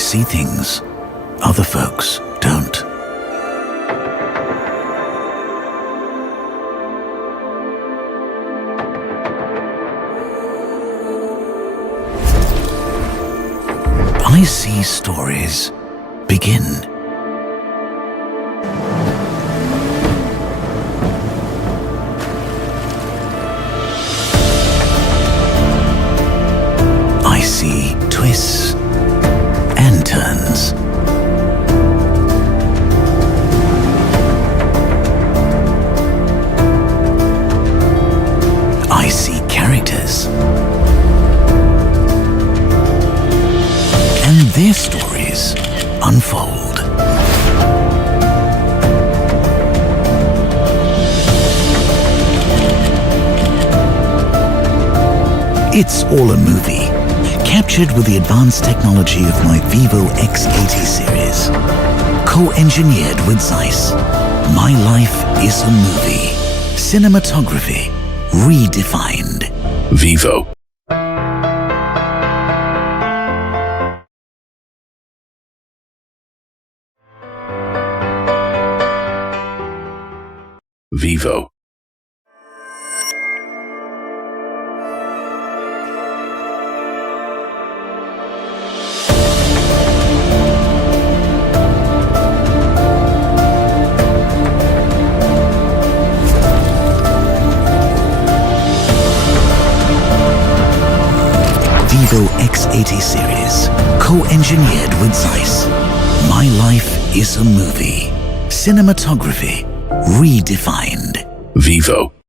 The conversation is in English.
see things other folks don't. I see stories begin. I see twists and turns. I see characters and their stories unfold. It's all a movie, captured with the advanced technology of my Vivo X80 series. Co-engineered with Zeiss. My life is a movie. Cinematography redefined. Vivo. Vivo. Vivo X80 series, co-engineered with Zeiss. My life is a movie. Cinematography redefined. Vivo.